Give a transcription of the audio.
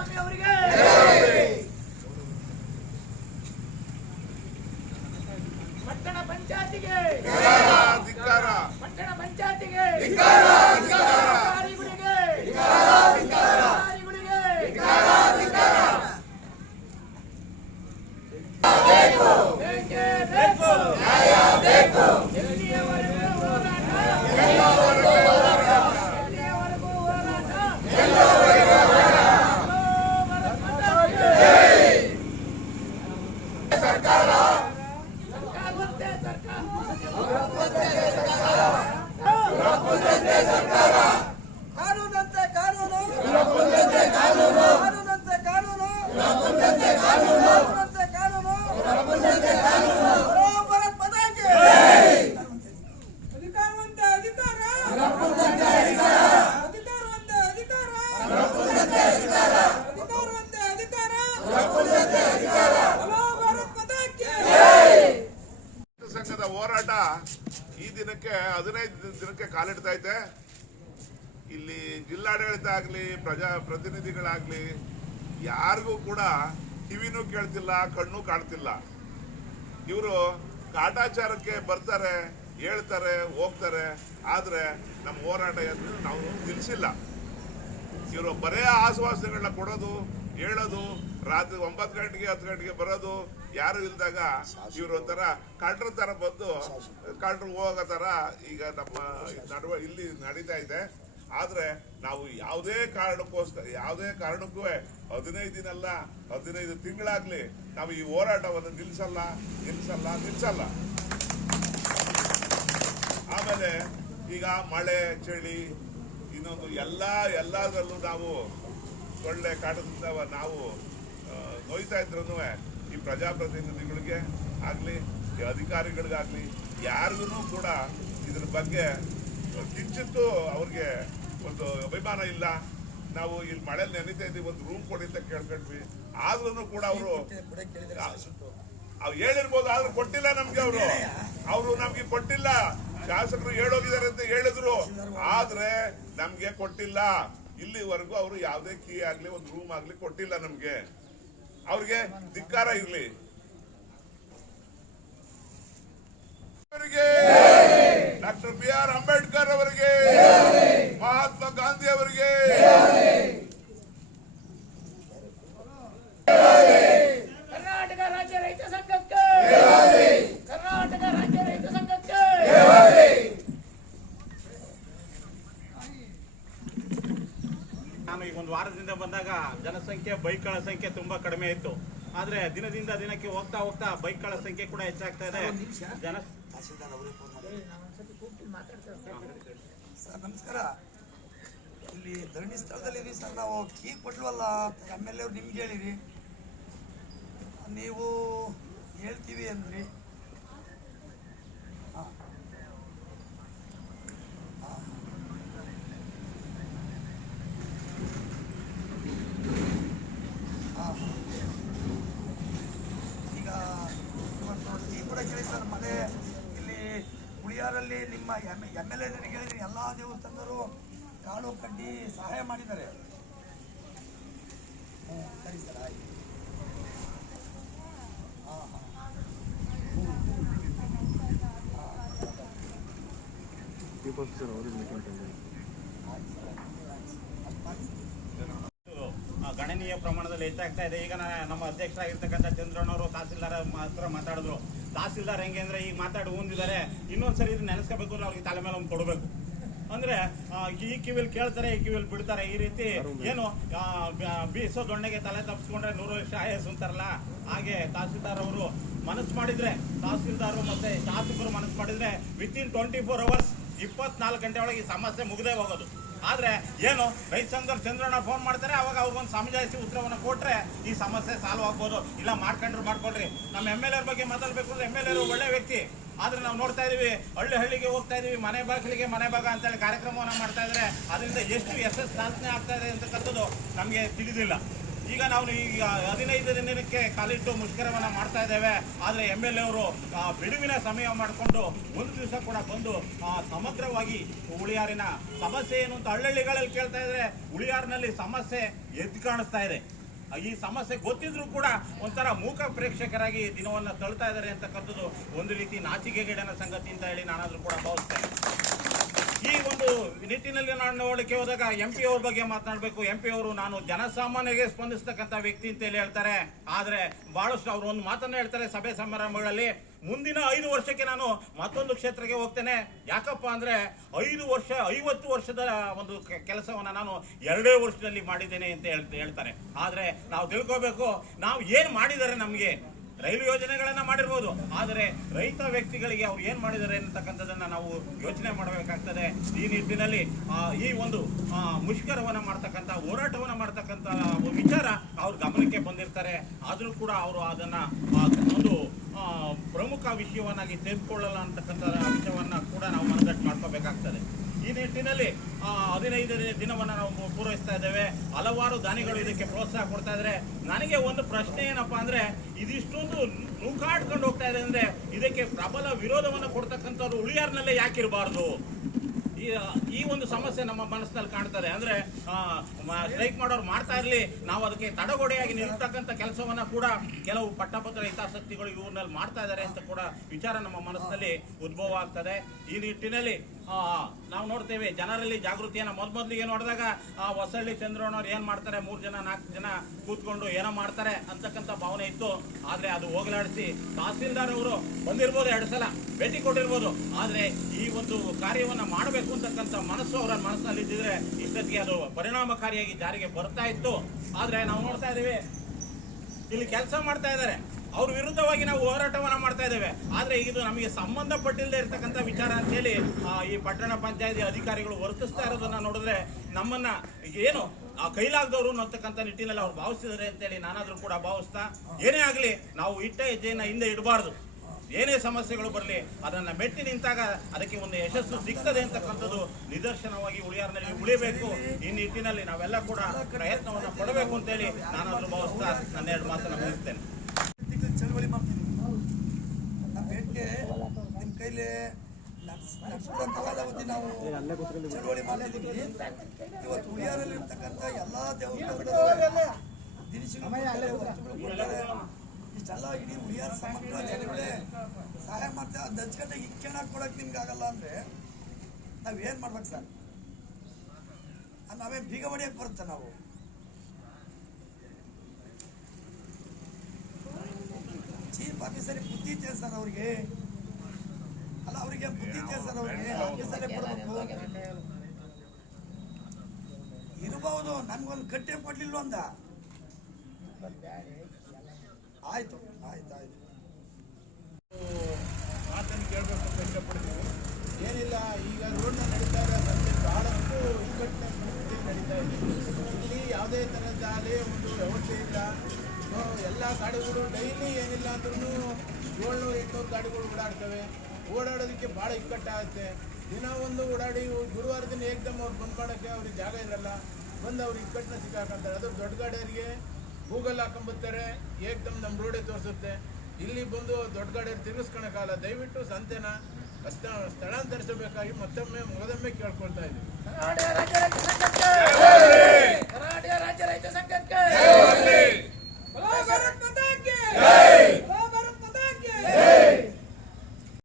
ಕುಮಾರಸ್ವಾಮಿ ಅವರಿಗೆ ಪಟ್ಟಣ ಪಂಚಾಯತಿಗೆ ಪಟ್ಟಣ ಪಂಚಾಯತಿಗೆ ಅಧಿಕಾರಿಗಳಿಗೆ ಬೇಕೇ ಬೇಕು ನ್ಯಾಯ ಬೇಕು ಎಲ್ಲಿಯವರೆಗೂ ಹೋರಾಟ ಕಾನೂನಂತೆ ಕಾನೂನು ಬರೋಬ್ಬರ ಪದಾಕೆ ಅಧಿಕಾರವಂತೆ ಅಧಿಕಾರ ಅಧಿಕಾರವಂತೆ ಅಧಿಕಾರ ಬರೋಬ್ಬರ ಪದಾಕೆ. ಸಂಘದ ಹೋರಾಟ ಈ ದಿನಕ್ಕೆ 15 ದಿನಕ್ಕೆ ಕಾಲಿಡ್ತಾ ಇದೆ. ಇಲ್ಲಿ ಜಿಲ್ಲಾಡಳಿತ ಆಗ್ಲಿ ಪ್ರಜಾಪ್ರತಿನಿಧಿಗಳಾಗ್ಲಿ ಯಾರಿಗೂ ಕೂಡ ಕಿವಿನೂ ಕೇಳ್ತಿಲ್ಲ, ಕಣ್ಣು ಕಾಣ್ತಿಲ್ಲ. ಇವರು ಕಾಟಾಚಾರಕ್ಕೆ ಬರ್ತಾರೆ, ಹೇಳ್ತಾರೆ, ಹೋಗ್ತಾರೆ. ಆದ್ರೆ ನಮ್ಮ ಹೋರಾಟ ನಾವು ನಿಲ್ಲಿಸಿಲ್ಲ. ಇವರು ಬರೇ ಆಶ್ವಾಸನೆಗಳನ್ನ ಕೊಡೋದು, ಹೇಳೋದು, ರಾತ್ರಿ 9 ಗಂಟೆಗೆ 10 ಗಂಟೆಗೆ ಬರೋದು, ಯಾರು ಇಲ್ದಾಗ ಇವರು ಒಂಥರ ಕಳ್ಳರ ತರ ಬಂದು ಕಳ್ಳರು ಹೋಗೋ ತರ ಈಗ ನಮ್ಮ ಇಲ್ಲಿ ನಡೀತಾ ಇದೆ. ಆದ್ರೆ ನಾವು ಯಾವುದೇ ಕಾರಣಕ್ಕೂ 15 ದಿನ ಅಲ್ಲ 15 ತಿಂಗಳಾಗ್ಲಿ ನಾವು ಈ ಹೋರಾಟವನ್ನು ನಿಲ್ಲಿಸಲ್ಲ. ಆಮೇಲೆ ಈಗ ಮಳೆ, ಚಳಿ, ಇನ್ನೊಂದು ಎಲ್ಲದರಲ್ಲೂ ನಾವು ಸೊಳ್ಳೆ ಕಾಟದಿಂದ ನಾವು ನೋಯ್ತಾ ಇದ್ರು ಈ ಪ್ರಜಾಪ್ರತಿನಿಧಿಗಳಿಗೆ ಆಗ್ಲಿ, ಅಧಿಕಾರಿಗಳಿಗಾಗ್ಲಿ ಯಾರಿಗೂ ಕೂಡ ಇದ್ರ ಬಗ್ಗೆ ಕಿಂಚಿತ್ತು ಅವ್ರಿಗೆ ಒಂದು ಅಭಿಮಾನ ಇಲ್ಲ. ನಾವು ಇಲ್ಲಿ ಮಳೆಯಲ್ಲಿ ನೆನೀತಾ ಇದ್ದೀವಿ, ಒಂದು ರೂಮ್ ಕೊಡಿ ಅಂತ ಕೇಳ್ಕೊಂಡ್ವಿ. ಆದ್ರೂ ಕೂಡ ಅವರು ಹೇಳಿರ್ಬೋದು, ಆದ್ರೂ ಕೊಟ್ಟಿಲ್ಲ ನಮ್ಗೆ. ಅವರು ನಮ್ಗೆ ಕೊಟ್ಟಿಲ್ಲ. ಶಾಸಕರು ಹೇಳೋಗಿದ್ದಾರೆ ಅಂತ ಹೇಳಿದ್ರು, ಆದ್ರೆ ನಮ್ಗೆ ಕೊಟ್ಟಿಲ್ಲ. ಇಲ್ಲಿವರೆಗೂ ಅವರು ಯಾವುದೇ ಕೀ ಆಗ್ಲಿ, ಒಂದು ರೂಮ್ ಆಗ್ಲಿ ಕೊಟ್ಟಿಲ್ಲ ನಮ್ಗೆ. ಅವ್ರಿಗೆ ಧಿಕ್ಕಾರ ಇರ್ಲಿ. ಡಾಕ್ಟರ್ BR ಅಂಬೇಡ್ಕರ್ ಅವರಿಗೆ, ಮಹಾತ್ಮ ಗಾಂಧಿ ಅವರಿಗೆ, ಕರ್ನಾಟಕ ರಾಜ್ಯ ರೈತ ಸಂಘಕ್ಕೆ, ಕರ್ನಾಟಕ ರಾಜ್ಯ ರೈತ ಸಂಘಕ್ಕೆ. ನಾನು ಈಗ ಒಂದು ವಾರದಿಂದ ಬಂದಾಗ ಜನಸಂಖ್ಯೆ, ಬೈಕ್ಗಳ ಸಂಖ್ಯೆ ತುಂಬಾ ಕಡಿಮೆ ಇತ್ತು. ಆದ್ರೆ ದಿನದಿಂದ ದಿನಕ್ಕೆ ಹೋಗ್ತಾ ಬೈಕ್ಗಳ ಸಂಖ್ಯೆ ಕೂಡ ಹೆಚ್ಚಾಗ್ತಾ ಇದೆ. ಸರ್ ನಮಸ್ಕಾರ. ಇಲ್ಲಿ ಧರಣಿ ಸ್ಥಳದಲ್ಲಿ ಸರ್ ನಾವು ಕೀ ಕೊಟ್ವಲ್ಲ, MLA ಅವ್ರು ನಿಮ್ಗೆ ಹೇಳಿರಿ, ನೀವು ಹೇಳ್ತೀವಿ ಅಂದ್ರಿ. ಈಗ ಇವತ್ತು ಕೀ ಕೂಡ ಕೇಳಿ ಸರ್. ಮನೆ ಇಲ್ಲಿ ಹುಳಿಯಾರಲ್ಲಿ ನಿಮ್ಮ MLA ಹೇಳಿದ್ರಿ, ಎಲ್ಲ ದೇವಸ್ಥಾನದವರು ಕಾಳು ಕಡ್ಡಿ ಸಹಾಯ ಮಾಡಿದ್ದಾರೆ. ಸರಿ ಸರ್, ಆಯ್ತು. ಗಣನೀಯ ಪ್ರಮಾಣದಲ್ಲಿ ಹೆಚ್ಚಾಗ್ತಾ ಇದೆ. ಈಗ ನಮ್ಮ ಅಧ್ಯಕ್ಷರಾಗಿರ್ತಕ್ಕಂಥ ಚಂದ್ರಣ್ಣವರು ತಹಸೀಲ್ದಾರ್ ಹತ್ರ ಮಾತಾಡಿದ್ರು. ತಹಸೀಲ್ದಾರ್ ಹೆಂಗೆ ಅಂದ್ರೆ ಈಗ ಮಾತಾಡಿ ಹೊಂದಿದ್ದಾರೆ, ಇನ್ನೊಂದ್ಸರಿ ಇದು ನೆನೆಸ್ಕೋಬೇಕು ಅಂದ್ರೆ ಅವ್ರಿಗೆ ತಲೆ ಮೇಲೆ ಒಂದು ಕೊಡಬೇಕು. ಅಂದ್ರೆ ಈ ಕಿವಿಲ್ ಕೇಳ್ತಾರೆ, ಈ ಕಿವಿಲ್ ಬಿಡ್ತಾರೆ. ಈ ರೀತಿ ಏನು ಬೀಸೋ ದೊಣ್ಣೆಗೆ ತಲೆ ತಪ್ಪಿಸ್ಕೊಂಡ್ರೆ 100 ವರ್ಷ ಆಯಸ್ಸು ಅಂತಾರಲ್ಲ, ಹಾಗೆ ತಹಸೀಲ್ದಾರ್ ಅವರು ಮನಸ್ಸು ಮಾಡಿದ್ರೆ, ತಹಸೀಲ್ದಾರ್ ಮತ್ತೆ ಶಾಸಕರು ಮನಸ್ಸು ಮಾಡಿದ್ರೆ ವಿತಿನ್ 24 hours 24 ಗಂಟೆ ಒಳಗೆ ಈ ಸಮಸ್ಯೆ ಮುಗಿದೇ ಹೋಗೋದು. ಆದ್ರೆ ಏನು ರೈತ ಸಂಘದವ್ರು ಚಂದ್ರಣ್ಣ ಫೋನ್ ಮಾಡ್ತಾರೆ, ಅವಾಗ ಅವ್ರಿಗೊಂದು ಸಮಜಾಯಿಸಿ ಉತ್ತರವನ್ನು ಕೊಟ್ರೆ ಈ ಸಮಸ್ಯೆ ಸಾಲ್ವ್ ಆಗ್ಬೋದು. ಇಲ್ಲ ಮಾಡ್ಕೊಳ್ರಿ. ನಮ್ಮ MLA ಬಗ್ಗೆ ಮಾತಾಡ್ಬೇಕು ಅಂದ್ರೆ MLA ಒಳ್ಳೆ ವ್ಯಕ್ತಿ. ಆದ್ರೆ ನಾವು ನೋಡ್ತಾ ಇದೀವಿ, ಹಳ್ಳಿಗೆ ಹೋಗ್ತಾ ಇದೀವಿ, ಮನೆ ಬಾಗಿಲಿಗೆ ಮನೆ ಭಾಗ ಅಂತೇಳಿ ಕಾರ್ಯಕ್ರಮವನ್ನ ಮಾಡ್ತಾ ಇದ್ರೆ ಅದರಿಂದ ಎಷ್ಟು ಯಶಸ್ಸು ಸಾಧನೆ ಆಗ್ತಾ ಇದೆ ಅಂತಕ್ಕಂಥದ್ದು ನಮಗೆ ತಿಳಿದಿಲ್ಲ. ಈಗ ನಾವು ಈಗ 15 ದಿನಕ್ಕೆ ಕಾಲಿಟ್ಟು ಮುಷ್ಕರವನ್ನ ಮಾಡ್ತಾ ಇದ್ದೇವೆ. ಆದರೆ MLA ಅವರು ಬಿಡುವಿನ ಸಮಯ ಮಾಡಿಕೊಂಡು ಒಂದು ದಿವಸ ಕೂಡ ಬಂದು ಸಮಗ್ರವಾಗಿ ಉಳಿಯಾರಿನ ಸಮಸ್ಯೆ ಏನು ಅಂತ ಹಳ್ಳಿಗಳಲ್ಲಿ ಕೇಳ್ತಾ ಇದ್ರೆ ಉಳಿಯಾರಿನಲ್ಲಿ ಸಮಸ್ಯೆ ಎದ್ದು ಕಾಣಿಸ್ತಾ ಇದೆ. ಈ ಸಮಸ್ಯೆ ಗೊತ್ತಿದ್ರು ಕೂಡ ಒಂಥರ ಮೂಕ ಪ್ರೇಕ್ಷಕರಾಗಿ ದಿನವನ್ನ ತಳ್ತಾ ಇದ್ದಾರೆ ಅಂತಕ್ಕಂಥದ್ದು ಒಂದು ರೀತಿ ನಾಚಿಕೆಗೇಡಿನ ಸಂಗತಿ ಅಂತ ಹೇಳಿ ನಾನಾದ್ರೂ ಕೂಡ ಭಾವಿಸ್ತೇನೆ. ಈ ಒಂದು ನಿಟ್ಟಿನಲ್ಲಿ ನಾನು ನೋಡಲಿಕ್ಕೆ ಹೋದಾಗ MP ಅವ್ರ ಬಗ್ಗೆ ಮಾತನಾಡಬೇಕು. MP ಅವರು ನಾನು ಜನಸಾಮಾನ್ಯರಿಗೆ ಸ್ಪಂದಿಸ್ತಕ್ಕಂಥ ವ್ಯಕ್ತಿ ಅಂತ ಹೇಳಿ ಹೇಳ್ತಾರೆ. ಆದ್ರೆ ಬಹಳಷ್ಟು ಅವರು ಒಂದು ಮಾತನ್ನ ಹೇಳ್ತಾರೆ ಸಭೆ ಸಮಾರಂಭಗಳಲ್ಲಿ, ಮುಂದಿನ 5 ವರ್ಷಕ್ಕೆ ನಾನು ಮತ್ತೊಂದು ಕ್ಷೇತ್ರಕ್ಕೆ ಹೋಗ್ತೇನೆ. ಯಾಕಪ್ಪ ಅಂದ್ರೆ 50 ವರ್ಷದ ಒಂದು ಕೆಲಸವನ್ನ ನಾನು 2 ವರ್ಷದಲ್ಲಿ ಮಾಡಿದ್ದೇನೆ ಅಂತ ಹೇಳ್ತಾರೆ. ಆದ್ರೆ ನಾವು ತಿಳ್ಕೋಬೇಕು, ನಾವು ಏನ್ ಮಾಡಿದ್ದಾರೆ, ನಮ್ಗೆ ರೈಲು ಯೋಜನೆಗಳನ್ನ ಮಾಡಿರ್ಬೋದು, ಆದರೆ ರೈತ ವ್ಯಕ್ತಿಗಳಿಗೆ ಅವ್ರು ಏನ್ ಮಾಡಿದ್ದಾರೆ ಅಂತಕ್ಕಂಥದ್ದನ್ನ ನಾವು ಯೋಚನೆ ಮಾಡಬೇಕಾಗ್ತದೆ. ಈ ನಿಟ್ಟಿನಲ್ಲಿ ಈ ಒಂದು ಮುಷ್ಕರವನ್ನ ಮಾಡ್ತಕ್ಕಂಥ ಹೋರಾಟವನ್ನ ಮಾಡ್ತಕ್ಕಂಥ ವಿಚಾರ ಅವ್ರ ಗಮನಕ್ಕೆ ಬಂದಿರ್ತಾರೆ. ಆದ್ರೂ ಕೂಡ ಅವರು ಅದನ್ನ ಒಂದು ಪ್ರಮುಖ ವಿಷಯವನ್ನಾಗಿ ತೆಗೆದುಕೊಳ್ಳಲ್ಲ ಅಂತಕ್ಕಂಥ ವಿಷಯವನ್ನ ಕೂಡ ನಾವು ಮನದಟ್ಟು ಮಾಡ್ಕೋಬೇಕಾಗ್ತದೆ. ಈ ನಿಟ್ಟಿನಲ್ಲಿ 15ನೇ ದಿನವನ್ನ ನಾವು ಪೂರೈಸ್ತಾ ಇದ್ದೇವೆ. ಹಲವಾರು ದಾನಿಗಳು ಇದಕ್ಕೆ ಪ್ರೋತ್ಸಾಹ ಕೊಡ್ತಾ ಇದ್ದಾರೆ. ನನಗೆ ಒಂದು ಪ್ರಶ್ನೆ ಏನಪ್ಪಾ ಅಂದ್ರೆ, ಇದಿಷ್ಟೊಂದು ನೂಕಾಡ್ಕೊಂಡು ಹೋಗ್ತಾ ಇದೆ ಅಂದ್ರೆ ಇದಕ್ಕೆ ಪ್ರಬಲ ವಿರೋಧವನ್ನು ಕೊಡ್ತಕ್ಕಂಥವ್ರು ಉಳಿಯಾರ್ನಲ್ಲೇ ಯಾಕಿರಬಾರ್ದು? ಈ ಒಂದು ಸಮಸ್ಯೆ ನಮ್ಮ ಮನಸ್ಸಿನಲ್ಲಿ ಕಾಣ್ತದೆ. ಅಂದ್ರೆ ಸ್ಟ್ರೈಕ್ ಮಾಡೋರು ಮಾಡ್ತಾ ಇರ್ಲಿ, ನಾವು ಅದಕ್ಕೆ ತಡೆಗೋಡೆಯಾಗಿ ನಿಲ್ತಕ್ಕಂಥ ಕೆಲಸವನ್ನ ಕೂಡ ಕೆಲವು ಪಟ್ಟಭದ್ರ ಹಿತಾಸಕ್ತಿಗಳು ಇವ್ರನ್ನಲ್ಲಿ ಮಾಡ್ತಾ ಇದ್ದಾರೆ ಅಂತ ಕೂಡ ವಿಚಾರ ನಮ್ಮ ಮನಸ್ಸಿನಲ್ಲಿ ಉದ್ಭವ ಆಗ್ತದೆ. ಈ ನಿಟ್ಟಿನಲ್ಲಿ ನಾವು ನೋಡ್ತೇವೆ ಜನರಲ್ಲಿ ಜಾಗೃತಿಯನ್ನ ಮೊದಲಿಗೆ ನೋಡಿದಾಗ ಹೊಸಳ್ಳಿ ಚಂದ್ರಣ್ಣವ್ರು ಏನ್ ಮಾಡ್ತಾರೆ, 3 ಜನ 4 ಜನ ಕೂತ್ಕೊಂಡು ಏನೋ ಮಾಡ್ತಾರೆ ಅಂತಕ್ಕಂಥ ಭಾವನೆ ಇತ್ತು. ಆದ್ರೆ ಅದು ಹೋಗಲಾಡಿಸಿ ತಹಸೀಲ್ದಾರ್ ಅವರು ಬಂದಿರ್ಬೋದು, 2 ಸಲ ಭೇಟಿ ಕೊಟ್ಟಿರ್ಬೋದು, ಆದ್ರೆ ಈ ಒಂದು ಕಾರ್ಯವನ್ನ ಮಾಡಬೇಕು ಅಂತಕ್ಕಂಥ ಮನಸ್ಸು ಅವರ ಮನಸ್ಸಿನಲ್ಲಿ ಇದ್ದಿದ್ರೆ ಇಷ್ಟೊತ್ತಿಗೆ ಅದು ಪರಿಣಾಮಕಾರಿಯಾಗಿ ಜಾರಿಗೆ ಬರ್ತಾ ಇತ್ತು. ಆದ್ರೆ ನಾವು ನೋಡ್ತಾ ಇದೀವಿ ಇಲ್ಲಿ ಕೆಲಸ ಮಾಡ್ತಾ ಇದ್ದಾರೆ, ಅವ್ರ ವಿರುದ್ಧವಾಗಿ ನಾವು ಹೋರಾಟವನ್ನ ಮಾಡ್ತಾ ಇದ್ದೇವೆ. ಆದ್ರೆ ಇದು ನಮಗೆ ಸಂಬಂಧಪಟ್ಟಿಲ್ಲದೆ ಇರ್ತಕ್ಕಂಥ ವಿಚಾರ ಅಂತ ಹೇಳಿ ಈ ಪಟ್ಟಣ ಪಂಚಾಯತಿ ಅಧಿಕಾರಿಗಳು ವರ್ತಿಸ್ತಾ ಇರೋದನ್ನ ನೋಡಿದ್ರೆ ನಮ್ಮನ್ನ ಏನು ಕೈಲಾಗದವರು ಅನ್ನತಕ್ಕಂಥ ನಿಟ್ಟಿನಲ್ಲಿ ಅವ್ರು ಭಾವಿಸಿದ್ದಾರೆ ಅಂತೇಳಿ ನಾನಾದ್ರೂ ಕೂಡ ಭಾವಿಸ್ತಾ, ಏನೇ ಆಗ್ಲಿ ನಾವು ಇಟ್ಟ ಹೆಜ್ಜೆಯನ್ನ ಹಿಂದೆ ಇಡಬಾರ್ದು. ಏನೇ ಸಮಸ್ಯೆಗಳು ಬರಲಿ ಅದನ್ನ ಮೆಟ್ಟಿ ನಿಂತಾಗ ಅದಕ್ಕೆ ಒಂದು ಯಶಸ್ಸು ಸಿಗ್ತದೆ ಅಂತಕ್ಕಂಥದ್ದು ನಿದರ್ಶನವಾಗಿ ಉಳಿಯಾರ್ನಲ್ಲಿ ಉಳಿಬೇಕು. ಈ ನಿಟ್ಟಿನಲ್ಲಿ ನಾವೆಲ್ಲ ಕೂಡ ಪ್ರಯತ್ನವನ್ನ ಪಡಬೇಕು ಅಂತೇಳಿ ನಾನಾದ್ರೂ ಭಾವಿಸ್ತಾ ನನ್ನ 2 ಮಾತನ್ನ ಮುಗಿಸ್ತೇನೆ. ಚಳವಳಿ ಮಾಡ್ತೀನಿ, ನಮ್ಮ ಭೇಟಿಗೆ ನಿಮ್ಮ ಕೈಲಿ ನಡೆಸ್ಕೊಡಂತವತ್ತಿ ನಾವು ಚಳವಳಿ ಮಾಡಿದ್ದೀವಿ. ಇವತ್ತು ಉಳಿಯಾರಲ್ಲಿ ಇರ್ತಕ್ಕಂಥ ಎಲ್ಲ ದೇವಸ್ಥಾನಗಳು ದಿನಸಿಗಳು ಇಷ್ಟೆಲ್ಲ ಇಡೀ ಉಳಿಯಾರ ಸಮಗ್ರ ಜನಗಳೇ ಸಹಾಯ ಮಾಡ್ತೇವೆ. ಅದು ಹಂಚ್ಕಂಡಾಗ ಇಕ್ಕೇಣಾಗ ಕೊಡಕ್ಕೆ ನಿಮ್ಗೆ ಆಗಲ್ಲ ಅಂದ್ರೆ ನಾವೇನು ಮಾಡ್ಬೇಕು ಸರ್? ನಾವೇನು ಬೀಗ ಹೊಡಿಯಕ್ಕೆ ಬರುತ್ತೆ? ನಾವು ಚೀಫ್ ಆಫೀಸರಿಗೆ ಬುದ್ಧಿ ಇದೆ ಸರ್, ಅವ್ರಿಗೆ ಅಲ್ಲ, ಅವರಿಗೆ ಬುದ್ಧಿ ಇದೆ ಸರ್, ಅವ್ರಿಗೆ ಆಫೀಸರೇ ಕೊಡಬೇಕು ಇರಬಹುದು. ನನ್ಗೊಂದು ಕಟ್ಟೆ ಕೊಡ್ಲಿಲ್ಲ ಅಂದ, ಆಯ್ತು ಆಯ್ತು ಆಯ್ತು ಮಾತನ್ನು ಕೇಳಬೇಕು ಅಂತ ಇಷ್ಟಪಡ್ತೀವಿ. ಏನಿಲ್ಲ, ಈಗ ರೋಡ್ನ ನಡೀತಾ ಇರೋ ಸಂತೆ ಬಹಳಷ್ಟು ಇಕ್ಕಟ್ಟಿನ ಪರಿಸ್ಥಿತಿ ನಡೀತಾ ಇದೆ. ಇಲ್ಲಿ ಯಾವುದೇ ಥರದ್ದಾಗಲಿ ಒಂದು ವ್ಯವಸ್ಥೆ ಇಲ್ಲ. ಎಲ್ಲ ಗಾಡಿಗಳು ಡೈಲಿ ಏನಿಲ್ಲ ಅಂದ್ರೂ 700-800 ಗಾಡಿಗಳು ಓಡಾಡ್ತವೆ. ಓಡಾಡೋದಕ್ಕೆ ಭಾಳ ಇಕ್ಕಟ್ಟಾಗುತ್ತೆ. ದಿನ ಒಂದು ಓಡಾಡಿ ಗುರುವಾರ ದಿನ ಏಕ್ದಮ್ ಅವ್ರು ಬಂದ್ ಮಾಡೋಕ್ಕೆ ಅವ್ರಿಗೆ ಜಾಗ ಇರಲ್ಲ, ಬಂದು ಅವ್ರಿಗೆ ಇಕ್ಕಟ್ಟನ್ನ ಸಿಕ್ಕಾಕಂತಾರೆ. ಅದು ದೊಡ್ಡ ಗಾಡಿಯವರಿಗೆ ಗೂಗಲ್ ಹಾಕೊಂಬತ್ತಾರೆ, ಏಕ್ದಮ್ ನಮ್ಮ ರೋಡೇ ತೋರಿಸುತ್ತೆ. ಇಲ್ಲಿ ಬಂದು ದೊಡ್ಡ ಗಾಡಿಯವ್ರು ತಿರುಗಿಸ್ಕೊಳಕ್ಕಾಗಲ್ಲ. ದಯವಿಟ್ಟು ಸಂತೆನ ಸ್ಥಳಾಂತರಿಸಬೇಕಾಗಿ ಮೊದೊಮ್ಮೆ ಕೇಳ್ಕೊಳ್ತಾ ಇದ್ದೀವಿ. ಕರ್ನಾಟಕ ರಾಜ್ಯ ರೈತ ಸಂಘಕ್ಕೆ